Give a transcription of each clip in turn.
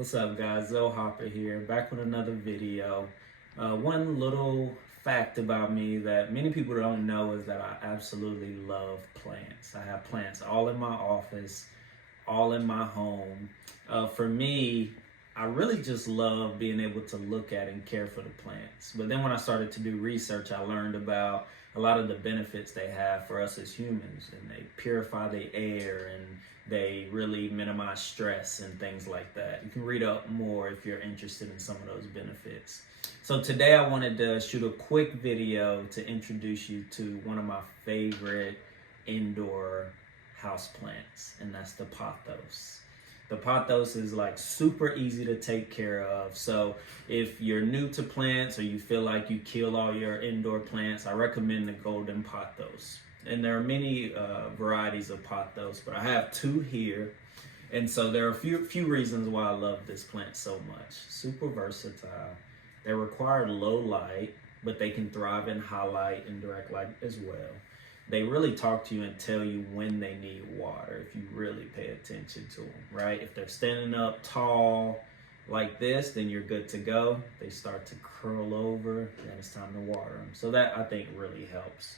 What's up, guys? Zoe Hopper here, back with another video. One little fact about me that many people don't know is that I absolutely love plants. I have plants all in my office, all in my home. For me, I really just love being able to look at and care for the plants. But then when I started to do research, I learned about a lot of the benefits they have for us as humans, and they purify the air and they really minimize stress and things like that. You can read up more if you're interested in some of those benefits. So today I wanted to shoot a quick video to introduce you to one of my favorite indoor houseplants, and that's the pothos. The pothos is like super easy to take care of. So if you're new to plants or you feel like you kill all your indoor plants, I recommend the golden pothos. And there are many varieties of pothos, but I have two here. And so there are a few reasons why I love this plant so much. Super versatile. They require low light, but they can thrive in high light and direct light as well. They really talk to you and tell you when they need water if you really pay attention to them, right? If they're standing up tall like this, then you're good to go. They start to curl over, then it's time to water them. So that, I think, really helps.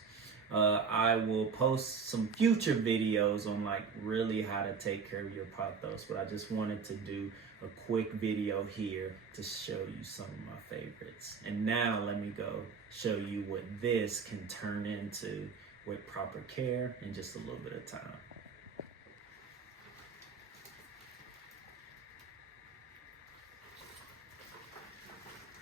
I will post some future videos on like really how to take care of your pothos, but I just wanted to do a quick video here to show you some of my favorites. And now let me go show you what this can turn into with proper care in just a little bit of time.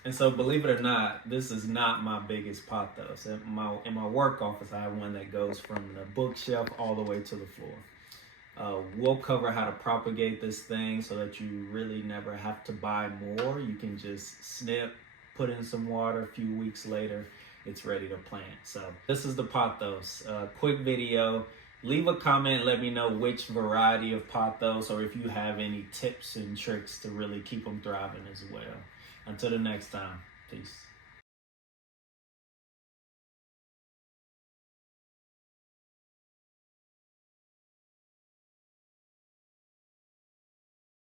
And so, believe it or not, this is not my biggest pothos. In my work office, I have one that goes from the bookshelf all the way to the floor. We'll cover how to propagate this thing so that you really never have to buy more. You can just snip, put in some water, a few weeks later, it's ready to plant. So this is the pothos. Quick video. Leave a comment, let me know which variety of pothos, or if you have any tips and tricks to really keep them thriving as well. Until the next time, peace.